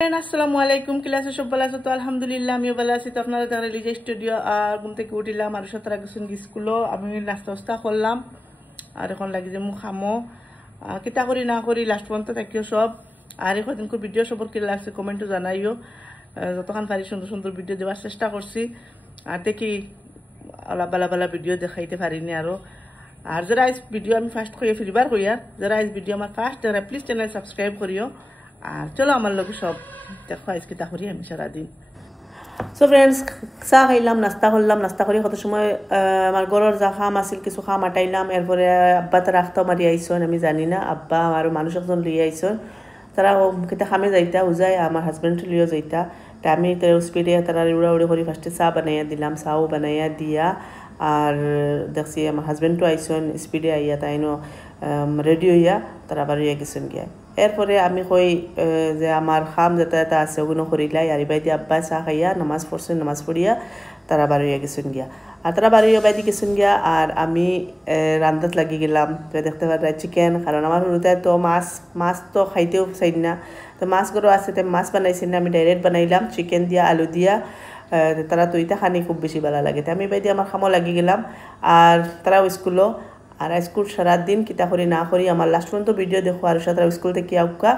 আসসালামু আলাইকুম ক্লাসে সব ভালো আছো তো আলহামদুলিল্লাহ আমিও ভালো আছি তো আপনারা দেখা লিজে স্টুডিও আর ঘুম থেকে উঠিলাম আর 17 গেছেন স্কুলও আমি নাস্তা করলাম আর এখন লাগি যে মুখ খামো কিতা করি না করি লাস্ট পর্যন্ত থাকিও সব আর এখন ভিডিও সবর কি লাগছে কমেন্টও জানাইও যতক্ষণ পারি সুন্দর সুন্দর ভিডিও দেওয়ার চেষ্টা করছি আর দেখি আলাপ বালা ভিডিও দেখাইতে পারিনি আর যারা আজ ভিডিও আমি ফার্স্ট করিয়ে ফিরবার কইয়ার যারা আজ ভিডিও আমার ফার্স্ট যারা প্লিজ চ্যানেল সাবস্ক্রাইব করিও আর চলো আমার লোক সব দেখো আজকে তা করি আমি সারাদিন সো ফ্রেন্ডস চা খাইলাম নাস্তা করলাম নাস্তা করি কত সময় আমার ঘরের যা খাম আছিল কিছু খাম আটাইলাম এরপরে আব্বা তারা আখতাও মারি আইসন আমি জানি না আব্বা আর মানুষ একজন লিয়ে আইসন তারা কেটা খামে যাইতা উজাই আমার হাজবেন্ড লিয়েও যাইতা তা আমি স্পিডে তারা উড়াউড়ি করে ফার্স্টে চা বানাইয়া দিলাম চাও বানাইয়া দিয়া আর দেখছি আমার হাজবেন্ডও আইসন স্পিডে আইয়া তাইনো রেডি হইয়া তারা আবার ইয়ে গেছেন গিয়া এরপরে আমি কই যে আমার খাম যাতায়াত আছে ওগুলো করিলাই আর বাইদি আব্বা চা খাইয়া নামাজ পড়ছেন নামাজ পড়িয়া তারা বাড়িয়ে গেছেন গিয়া আর তারা বাড়িয়ে বাইদি গেছেন গিয়া আর আমি রান্দাত লাগি গেলাম দেখতে পারা চিকেন কারণ আমার শুরুতে তো মাছ তো খাইতেও চাই না তো মাছগুলো আছে তো মাছ বানাইছেন না আমি ডাইরেক্ট বানাইলাম চিকেন দিয়া আলু দিয়া তারা তো ইটা খানি খুব বেশি ভালো লাগে তো আমি বাইদি আমার খামো লাগি গেলাম আর তারাও স্কুলও আর স্কুল সারাদিন কিতা করি না করি আমার লাস্ট পর্যন্ত ভিডিও দেখো আর সাথে স্কুল থেকে আউকা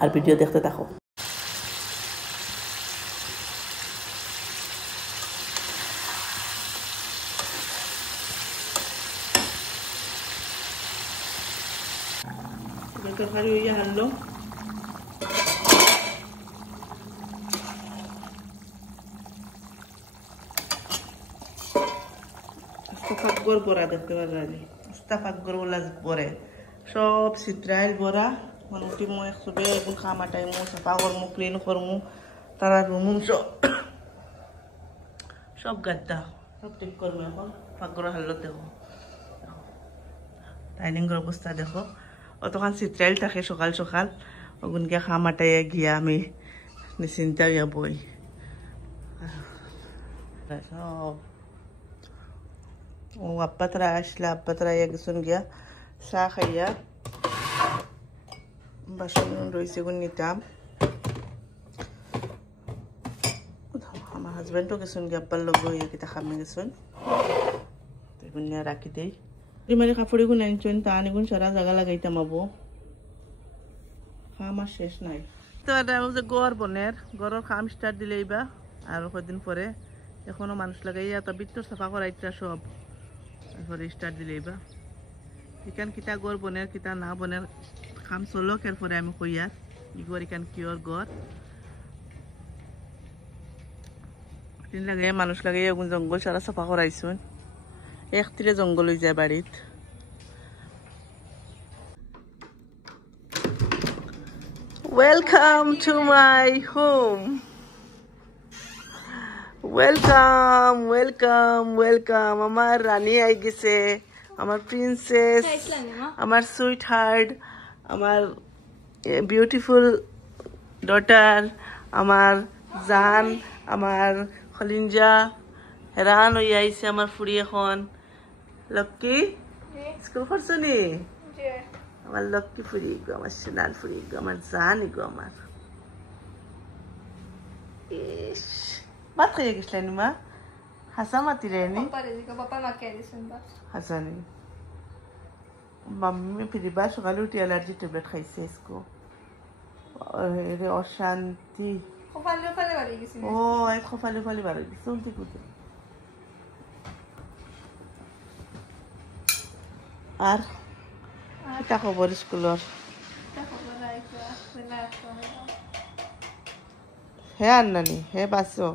আর ভিডিও দেখতে থাকো তরকারি হইয়া আনলো ফাঁকগর বড়া দেখতে পারি ফাঁকগর বলা বরে সব চিত্রাইল বড়া মোটামুটি মই সবে এখন খাম আটাইমু চাফা করমু ক্লিন করমু তারা রুমুম সব গাদ্দা সব ঠিক করবো এখন ফাঁকগর হালত দেখো ডাইনিংয়ের অবস্থা দেখো অতখান চিত্রাইল থাকে সকাল সকাল ওগুনকে খাম আটাইয়া গিয়া আমি নিশ্চিন্তা গিয়া বই সব ও আব্বা তারা আসলে আব্বা তারা গেছেন গিয়া চা খাইয়া বাসন রয়েছে গুণ নিতাম আমার হাজবেন্ডও গেছেন গিয়া আব্বার লগ হইয়া কিতা খামে গেছেন গুণিয়া রাখি দেই মানে কাপড়ি গুণ আনছেন তা আনি গুণ সারা জায়গা লাগাইতাম আবো খাম আর শেষ নাই তো যে গড় বনের গড়ের খাম স্টার্ট দিলেই বা আর কদিন পরে এখনো মানুষ লাগাইয়া তা বিত্তর সাফা করাইতা সব এরপরে স্টার্ট দিলেই বা এখান কিতা গড় বনের কিতা না বনের খাম চলক এরপরে আমি কইয়ার ইগর এখান কিয়র গড় দিন লাগাই মানুষ লাগাইয়া ওগুন জঙ্গল সারা সাফা করাইছুন একটিরে জঙ্গল হয়ে যায় বাড়িত welcome to my home welcome welcome welcome আমার রানী আই গেছে আমার প্রিন্সেস আমার সুইট হার্ট আমার বিউটিফুল ডটার আমার জান আমার খলিঞ্জা হেরান হয়ে আইছে আমার ফুড়ি এখন লক্ষ্মী স্কুল করছো নি আমার লক্ষ্মী ফুড়ি গো আমার সোনার ফুড়ি গো আমার জান গো আমার ইস ভাত খাইয়া গেছিলেন মা হাসা মাতি রেনি হাসানি মাম্মি ফিরিবা সকালে উঠি অ্যালার্জি ট্যাবলেট খাইছে ইসকো অশান্তি ও এক খফালে ফালে বাড়ি গেছে উল্টি কুটে আর এটা খবর স্কুলের হে আর নানি হে বাসো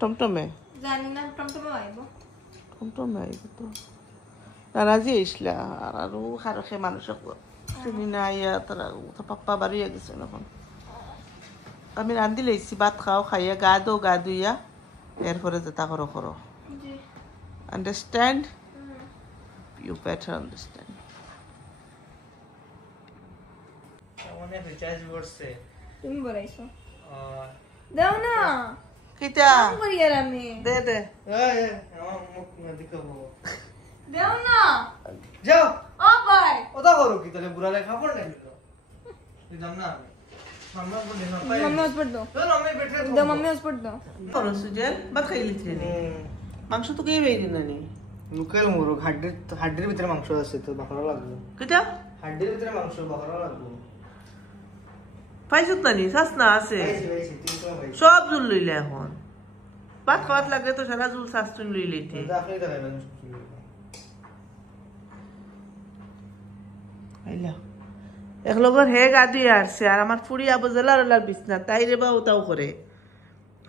টমটমে টমটমে আইব তো নারাজি আইসলা আর খারখে মানুষক চিনি না আইয়া তারা পাপ্পা বাড়িয়া গেছে এখন আমি রান্ধি লাইছি ভাত খাও খাইয়া গা ধুইয়া এরপরে যেটা করো করো আন্ডারস্ট্যান্ড ইউ বেটার আন্ডারস্ট্যান্ড তুমি বলাইছো দাও না কিটা করিয়ার আমি দে দে আমার মুখ না দেখাবো দাও না যাও ও ভাই ওটা করো কি তাহলে বুড়ালে খাবার নাই जाम ना मम्मा को देखना मम्मी हॉस्पिटल दो तो मम्मी बैठे दो मम्मी हॉस्पिटल दो করো সুজেন ভাত খাই লিখে নি মাংস তো কেই বেই দিন নি লোকাল মুরগ হাড্ডির ভিতরে মাংস আছে তো বাকরা লাগবে কিটা হাড্ডির ভিতরে মাংস বাকরা লাগবে পাইছত না নি সাস না আছে ভাইছি 300 ভাই সব জুল লইলে এখন ভাত খাওয়াত লাগলে তো সারা জুল সাস্তুন লই লইতে আপনি দেখাবেন আইলা এক লগর হে গাদি আসছে আর আমার ফুড়ি আবু জেলার বিছনা তাই রে বা ওটাও করে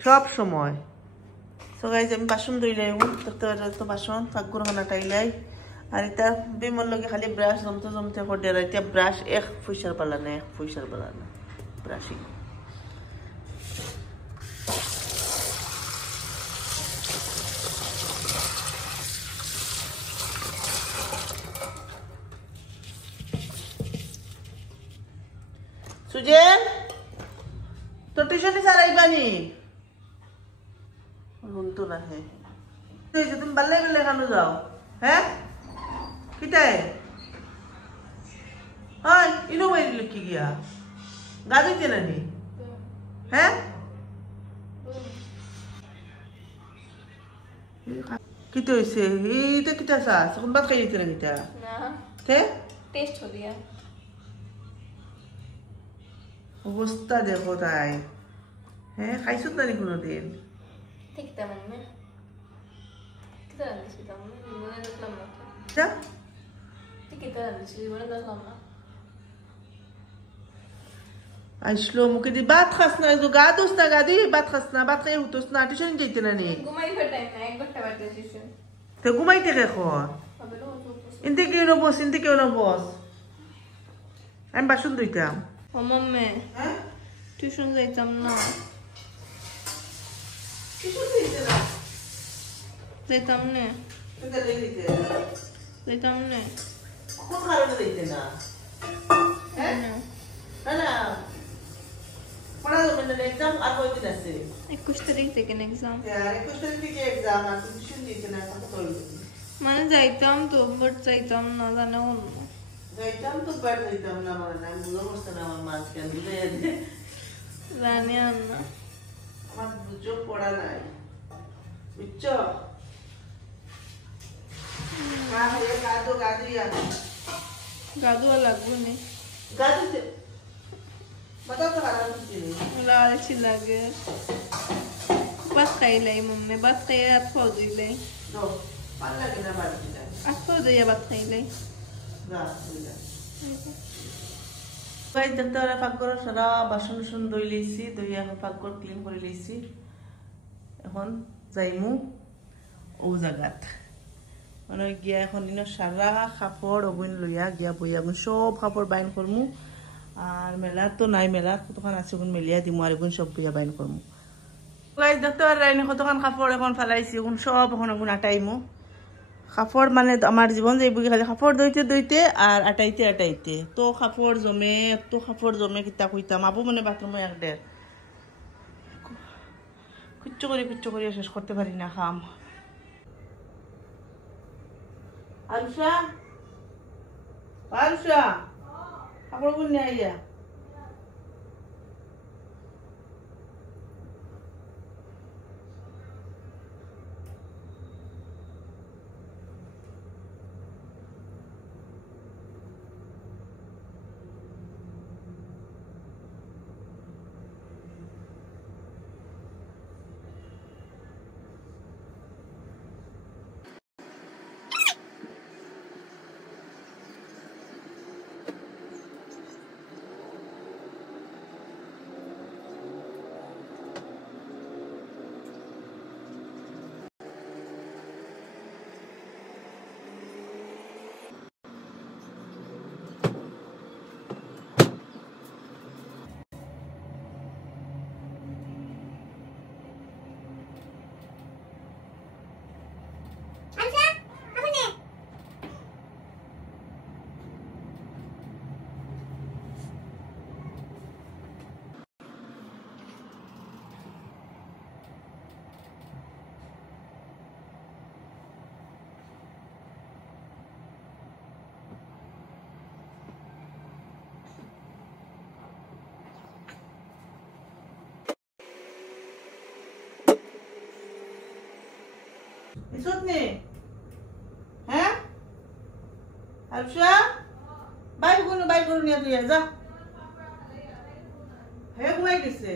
সব সময় সো গাইজ আমি বাসন ধুইলাই দেখতে পাচ্ছ তো বাসন ফাগুর খানা টাইলাই আর এটা বিমল লগে খালি ব্রাশ জমতে জমতে করে আর এটা ব্রাশ এক পয়সার পালা না ব্রাশিং সুজেন তো টিউশনে সারাইবানি তো না হে তুমি বাল্লাই বেলে খানো যাও হ্যাঁ কিটায় হয় ইনো বাইরে লিখি গিয়া গা দিতে নানি হ্যাঁ কিতে হইছে এইটা কিটা চাস এখন ভাত খাই দিতে না কিটা ना তে टेस्ट हो दिया অবস্থা দেখো তাই হ্যাঁ খাইছত না নি কোনোদিন ठीक था मम्मी कितना अंदर था मम्मी बोले देखलाम ना যা ठीक कितना अंदर बोले देखलाम ना আইসলো মুখে দি ভাত খাস না গা দোস না গা দি ভাত খাস না ভাত খাই হুতোস না টিউশন যাইতে না নি घुमाई का टाइम ना एक घंटा बैठे थे তে ঘুমাইতে এখন अबे लो ইনতে কেউ না বস আমি বাসন ধুইতাম ओ मम्मी হ্যাঁ ट्यूशन जायचं ना টিউশন যাইতে না जायचं ने এটা লেগে দিতে जायचं ने কোন কারণে যাইতে না হ্যাঁ না না পড়া যাবে না এক্সাম আর কয়দিন আছে 21 तारीख থেকে एग्जाम আর 21 তারিখ থেকে এক্সাম আর টিউশন দিতে না কত করবে মানে যাইতাম তো বাট যাইতাম না জানো যাইতাম তো বাট যাইতাম না মানে আমি বুঝতে পারছি না আমার মাছ কেন দিলে জানি না আমার বুঝো পড়া নাই বুঝছো মা হয়ে গাদিয়া গাদু লাগবো নি গাদিতে বাতা তো হারাম দিছি लालची लागे बस खाईलाई मम्मी बस खाई हात पाव दिलाई দো ভাল লাগে না বাড়িতে যাই हात पाव दिया बस खाईलाई গা বুঝলা ভাই দেখতে ওরা পাকঘর সারা বাসন টাসন ধুই লইছি ধুইয়া এখন পাকঘর ক্লিন করে লইছি এখন যাইমু ও জায়গাত মানে গিয়া এখন দিনের সারা কাপড় অগুন লইয়া গিয়া বইয়া সব কাপড় বাইন করমু আর মেলা তো নাই মেলা কতক্ষণ আছে ওগুন মেলিয়া দিমু আর এগুন সব বইয়া বাইন করমু গাইজ দেখতে পারেন কতক্ষণ কাপড় এখন ফেলাইছি ওগুন সব এখন ওগুন আটাইমু কাপড় মানে আমার জীবন যাইব কি খালি কাপড় দইতে আর আটাইতে তো কাপড় জমে কিতা কইতাম আবু মানে বাথরুমে এক ডের কুচ্চু করে শেষ করতে পারি না খাম আরুষা কাপড় গুন নিয়ে আইয়া এসত নে হ্যাঁ আরুষা বাইর করুন নিয়ে তুই যা হ্যাঁ ঘুমাই গেছে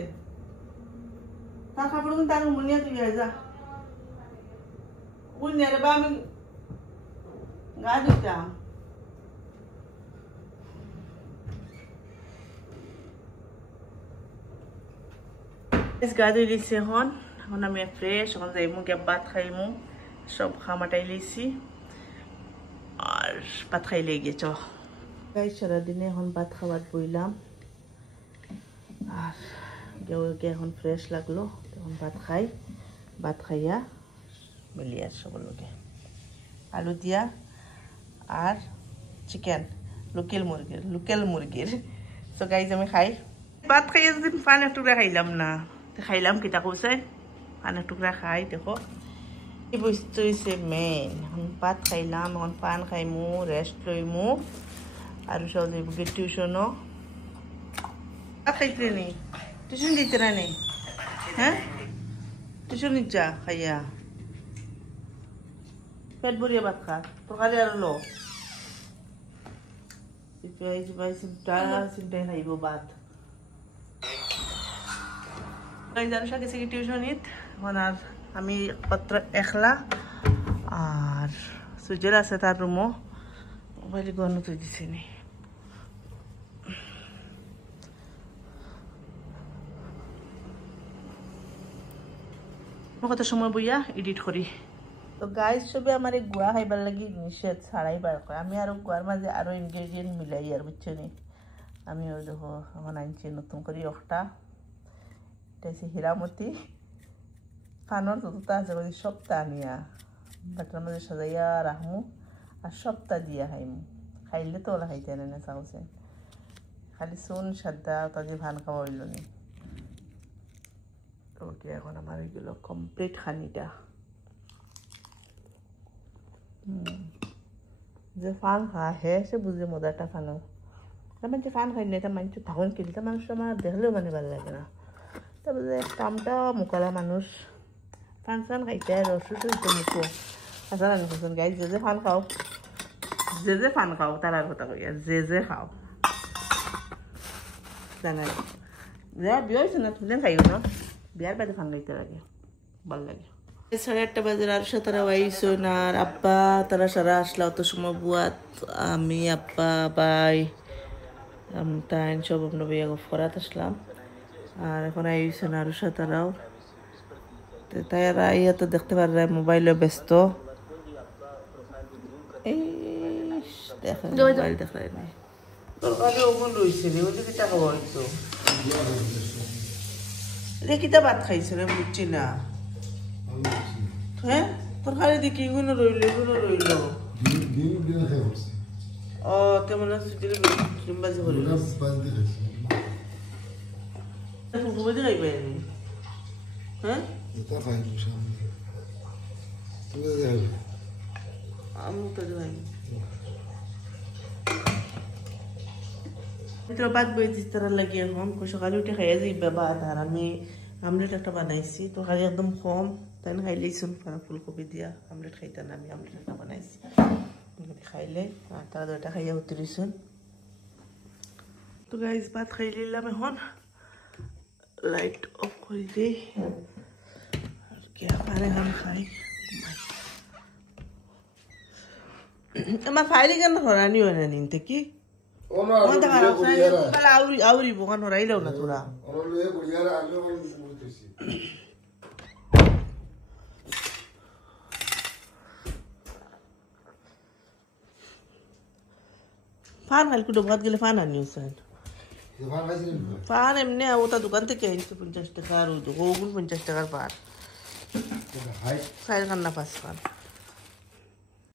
তার কাপড় কিন্তু তার নিয়ে তুই যা ওই নেড়ে বা আমি গা দিতাম গা ধুই দিছি এখন আমি ফ্রেশ এখন যাইমু গিয়ে ভাত খাইমু সব খামাটাই লইছি আর ভাত খাইলে গেছ সারাদিনে এখন ভাত খাবার বইলাম আর গিয়ে এখন ফ্রেশ লাগলো এখন ভাত খাইয়া মিলিয়ে সবার লোকে আলু দিয়া আর চিকেন লোকেল মুরগির সো গাইজ আমি খাই ভাত খাইয়া যদি পান এক টুকরা খাইলাম না খাইলাম কিতা কৌছে পান এক টুকরা খাই দেখো এই বস্তু হচ্ছে মেইন এখন ভাত খাইলাম এখন পান খাইমু রেস্ট লইমু আর সব যাইবগে টিউশনও ভাত খাইতে নি টিউশন দিতে না নি হ্যাঁ টিউশন যা খাইয়া পেট ভরিয়া ভাত খা তরকারি আর লো চিন্তাই খাইব ভাত গেছে কি টিউশনিত এখন আর আমি পত্র একলা আর সুজের আছে তার রুমও মোবাইল গণ তুই দিছে নি কত সময় বইয়া এডিট করি তো গাইজ সবে আমার এই গুয়া খাইবার লাগি নিষেধ ছাড়াই বার করে আমি আরো গুয়ার মাঝে আরো ইনগ্রেডিয়েন্ট মিলাই আর বুঝছো নি আমি ওই দেখো এখন আনছি নতুন করে একটা এটা হচ্ছে হীরামতি কানর যতটা আছে ওই সপ্তাহ আনিয়া বাটার মাঝে সাজাইয়া রাখমু আর সপ্তাহ দিয়া খাইমু খাইলে তো ওলা খাইতে না চাওছে খালি চুন সাদা তাদের ভান খাওয়া হইল নি তো এখন আমার এগুলো কমপ্লিট খানিটা যে ফান খায় হে সে বুঝে মজাটা ফানো মানে ফান খাই না এটা মানুষ ধান কিনতে মানুষ আমার দেখলেও মানে ভালো লাগে না তারপরে কামটা মোকালা মানুষ ফান ফান খাইতে রসুস হইতে মুখো আসা না শুন গাই যে ফান খাও যে ফান খাও তার আর কথা কইয়া যে খাও জানাই যে বিয়ে হয়েছে না তুমি খাইও না বিয়ার বাদে ফান খাইতে লাগে ভালো লাগে 8:30 বাজে আর তারা আইসন আর আব্বা তারা সারা আসলা অত সময় বুয়াত আমি আব্বা বাই তাইন সব আমরা বিয়ে ফরাত আসলাম আর এখন আইসন আর তারাও তাইরা ইয়া তো দেখতে পারে মোবাইলে ব্যস্ত এই দেখেন মোবাইল দেখায় না তরকারি ওগুন রয়েছে রে ওই দিকে টাকা হইতো রে কিতা ভাত খাইছে রে বুঝছি না হ্যাঁ তরকারি দেখি এগুলো রইল ও তেমন বাজি করে ফুলকপি খাইবে হ্যাঁ আমি তো খাই ভাত বই দিস তারা লাগিয়ে এখন সকালে উঠে খাইয়া যাইবা ভাত আর আমি আমলেট একটা বানাইছি তরকারি একদম কম তাই না খাইলেইছুন ফুলকপি দিয়া আমলেট খাইতাম না আমি আমলেট একটা বানাইছি খাইলে আর তারা দুটা খাইয়া উতরিছুন তো গাইজ ভাত খাই নিলাম এখন লাইট অফ করে দিই আর কি আবার এখন খাই আমার ফাইলি কেন হরানি হয় না নিতে কি আউরি বোকান হরাইলেও না তোরা ফান হালকু ডোবাত গেলে ফান আনিও স্যার ফান এমনি ওটা দোকান থেকে আনছে 50 টাকা আর ওগুলো 50 টাকার পার 4 খান্না 5 ফান